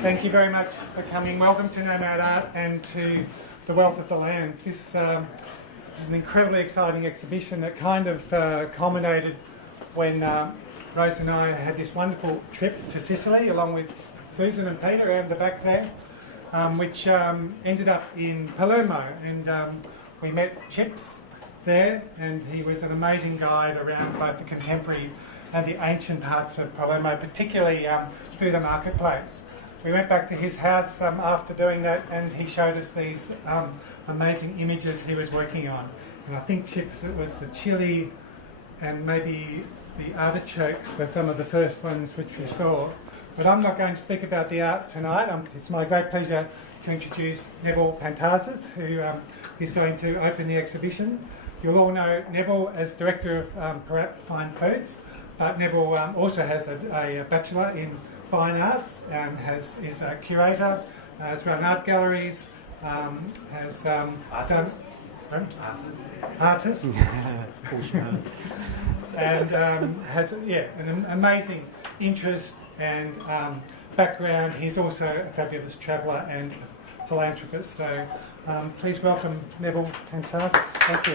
Thank you very much for coming. Welcome to Nomad Art and to the Wealth of the Land. This is an incredibly exciting exhibition that kind of culminated when Rose and I had this wonderful trip to Sicily along with Susan and Peter around the back there, which ended up in Palermo, and we met Chips there, and he was an amazing guide around both the contemporary and the ancient parts of Palermo, particularly through the marketplace. We went back to his house after doing that, and he showed us these amazing images he was working on. And I think, Chips, it was the chili and maybe the artichokes were some of the first ones which we saw. But I'm not going to speak about the art tonight. It's my great pleasure to introduce Neville Pantazis, who is going to open the exhibition. You'll all know Neville as Director of Parap Fine Foods, but Neville also has a Bachelor in Fine Arts and is a curator, has run art galleries, has done... Artist. And has an amazing interest and background. He's also a fabulous traveller and philanthropist. So please welcome Neville Pantazis. Thank you.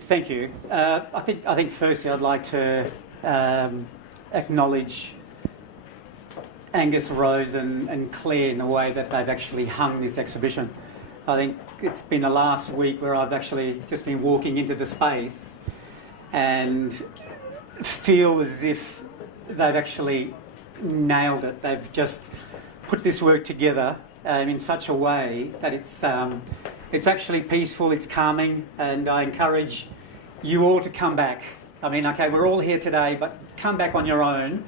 Thank you. I think firstly I'd like to acknowledge Angus, Rose and Claire in the way that they've actually hung this exhibition. I think it's been the last week where I've actually just been walking into the space and feel as if they've actually nailed it. They've just put this work together in such a way that it's actually peaceful, it's calming, and I encourage you all to come back. I mean, okay, we're all here today, but come back on your own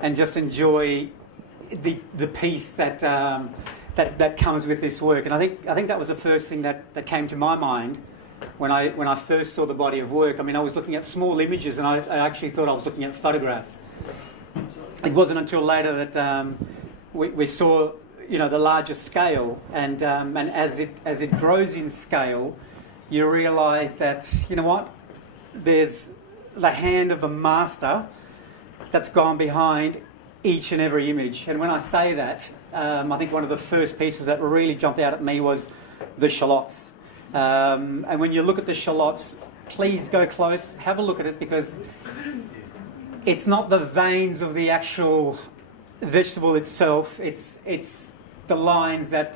and just enjoy the peace that comes with this work. And I think that was the first thing that came to my mind when I first saw the body of work. I mean, I was looking at small images, and I actually thought I was looking at photographs. It wasn't until later that we saw, the larger scale, and as it grows in scale, you realise that, there's the hand of a master that's gone behind each and every image. And when I say that, I think one of the first pieces that really jumped out at me was the shallots. And when you look at the shallots, please go close, have a look at it, because it's not the veins of the actual vegetable itself, it's the lines that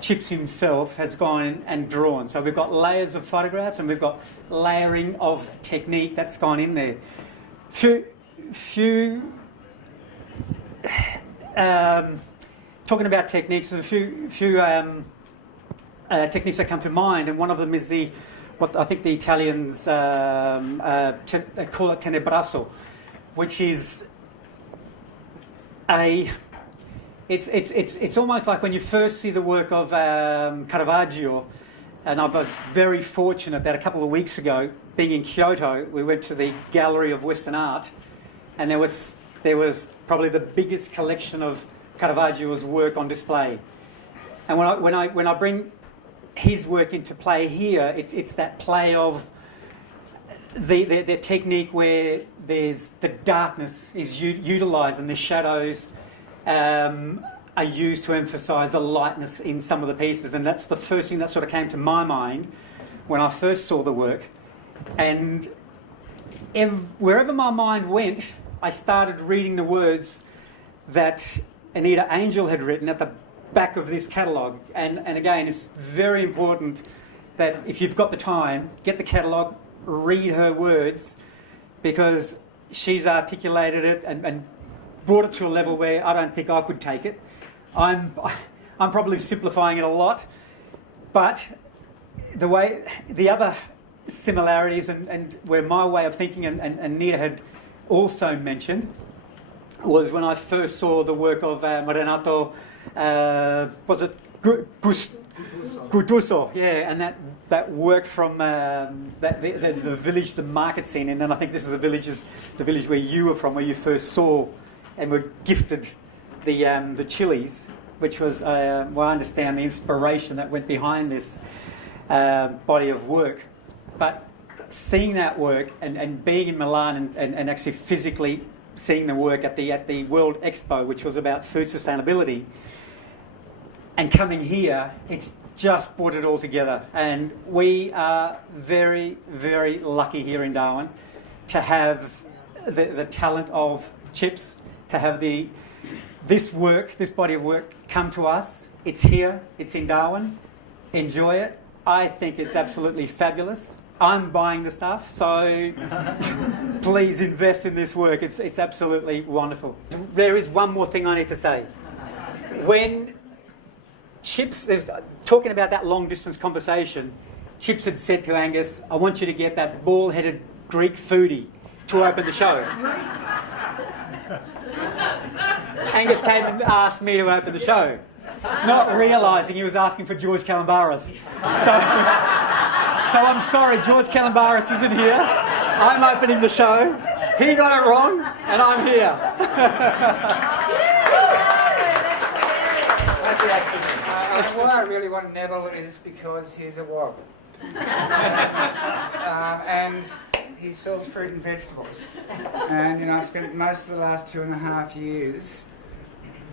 Chips himself has gone and drawn. So we've got layers of photographs and we've got layering of technique that's gone in there. Talking about techniques, there's a few techniques that come to mind, and one of them is what I think the Italians call it tenebrasso, which is it's almost like when you first see the work of Caravaggio. And I was very fortunate that a couple of weeks ago, being in Kyoto, we went to the Gallery of Western Art, and there was probably the biggest collection of Caravaggio's work on display. And when I bring his work into play here, it's that play of the technique where there's the darkness is utilised and the shadows are used to emphasise the lightness in some of the pieces. And that's the first thing that sort of came to my mind when I first saw the work. And wherever my mind went, I started reading the words that Anita Angel had written at the back of this catalogue. And again, it's very important that if you've got the time, get the catalogue, read her words, because she's articulated it and brought it to a level where I don't think I could take it. I'm probably simplifying it a lot, but the other similarities and where my way of thinking and Nia had also mentioned was when I first saw the work of Renato, was it Guttuso? Yeah, and that work from the village, the market scene, and then I think this is the village where you were from, where you first saw and were gifted the chilies. which was, well, I understand the inspiration that went behind this body of work. But seeing that work and being in Milan and actually physically seeing the work at the World Expo, which was about food sustainability, and coming here, it's just brought it all together. And we are very, very lucky here in Darwin to have the talent of Chips, to have this body of work come to us. It's here, it's in Darwin. Enjoy it. I think it's absolutely fabulous. I'm buying the stuff, so please invest in this work. It's absolutely wonderful. There is one more thing I need to say. When Chips, talking about that long distance conversation, Chips had said to Angus, I want you to get that bald-headed Greek foodie to open the show. Angus came and asked me to open the show, not realising he was asking for George Kalambaris. So I'm sorry, George Kalambaris isn't here. I'm opening the show. He got it wrong, and I'm here. What I really want Neville is because he's a wog. And he sells fruit and vegetables. And I spent most of the last 2.5 years,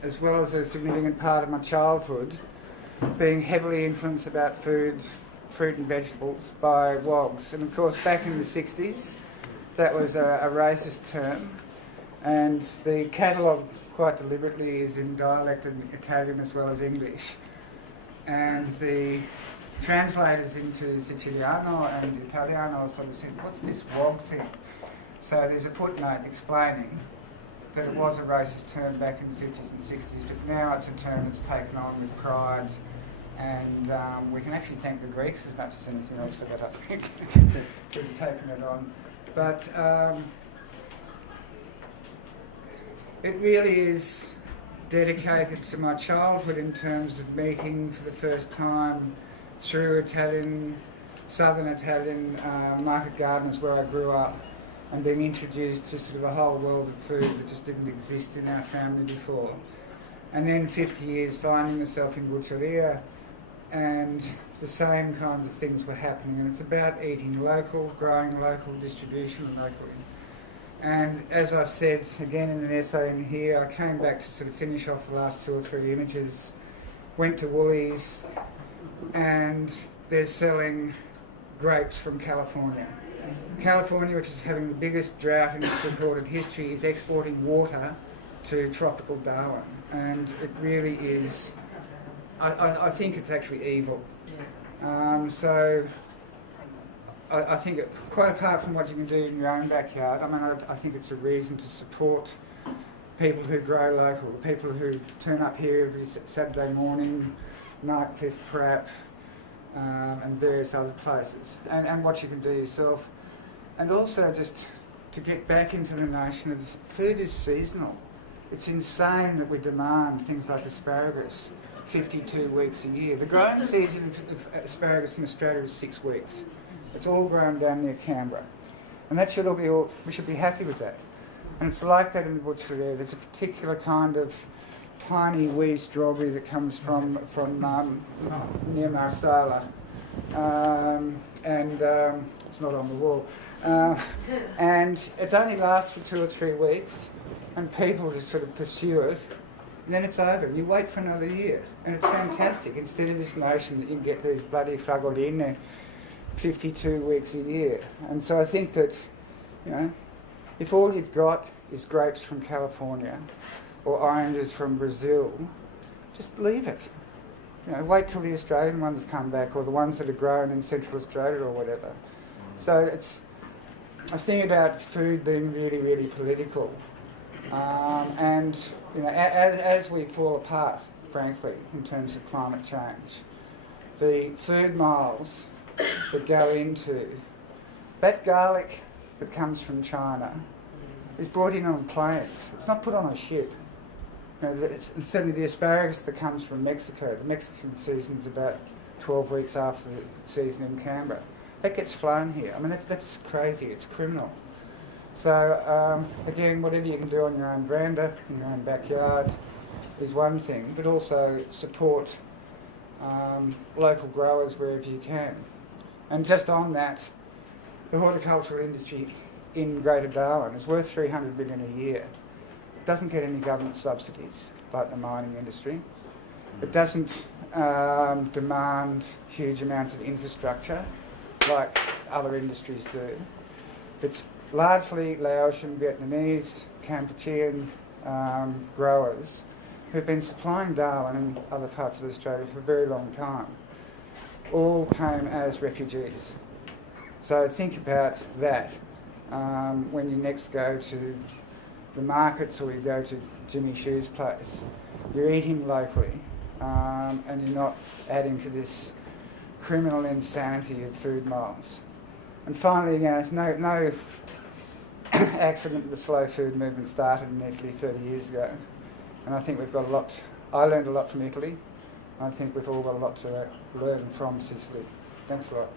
as well as a significant part of my childhood, being heavily influenced about fruit and vegetables by wogs. And of course, back in the 60s, that was a racist term. And the catalogue, quite deliberately, is in dialect and Italian as well as English. And the translators into Siciliano and Italiano sort of said, what's this wog thing? So there's a footnote explaining that it was a racist term back in the 50s and 60s, but now it's a term that's taken on with pride. And we can actually thank the Greeks as much as anything else for that, I think, for taking it on. But it really is dedicated to my childhood in terms of meeting for the first time through southern Italian market gardens where I grew up, and being introduced to sort of a whole world of food that just didn't exist in our family before. And then 50 years finding myself in butcheria, and the same kinds of things were happening. And it's about eating local, growing local, distribution locally. And as I said again in an essay in here, I came back to sort of finish off the last 2 or 3 images, went to Woolies, and they're selling grapes from California. California, which is having the biggest drought in its recorded history, is exporting water to tropical Darwin. And it really is, I think it's actually evil. So I think, quite apart from what you can do in your own backyard, I mean, I think it's a reason to support people who grow local, people who turn up here every Saturday morning, Nightcliff, Parap, and various other places, and what you can do yourself. And also just to get back into the notion of food is seasonal. It's insane that we demand things like asparagus 52 weeks a year. The growing season of asparagus in Australia is 6 weeks. It's all grown down near Canberra. And that should all be we should be happy with that. And it's like that in the butchery. There's a particular kind of tiny wee strawberry that comes from near Marsala. It's not on the wall. And it only lasts for 2 or 3 weeks, and people just sort of pursue it, and then it's over. You wait for another year, and it's fantastic. Instead of this notion that you can get these bloody fragoline 52 weeks a year. And so I think that, if all you've got is grapes from California or oranges from Brazil, just leave it. Wait till the Australian ones come back, or the ones that are grown in Central Australia or whatever. So it's a thing about food being really, really political. As we fall apart, frankly, in terms of climate change, the food miles that go into that garlic that comes from China is brought in on planes. It's not put on a ship. Certainly the asparagus that comes from Mexico, the Mexican season's about 12 weeks after the season in Canberra. That gets flown here. I mean, that's crazy. It's criminal. So, again, whatever you can do on your own veranda, in your own backyard, is one thing, but also support local growers wherever you can. And just on that, the horticultural industry in Greater Darwin is worth $300 billion a year. It doesn't get any government subsidies like the mining industry. It doesn't demand huge amounts of infrastructure like other industries do. It's largely Laotian, Vietnamese, Kampuchean growers who've been supplying Darwin and other parts of Australia for a very long time. All came as refugees. So think about that when you next go to the markets or you go to Jimmy Shu's place. You're eating locally and you're not adding to this criminal insanity of food miles. And finally, again, it's no accident that the slow food movement started in Italy 30 years ago. And I think we've got a lot. I learned a lot from Italy. I think we've all got a lot to learn from Sicily. Thanks a lot.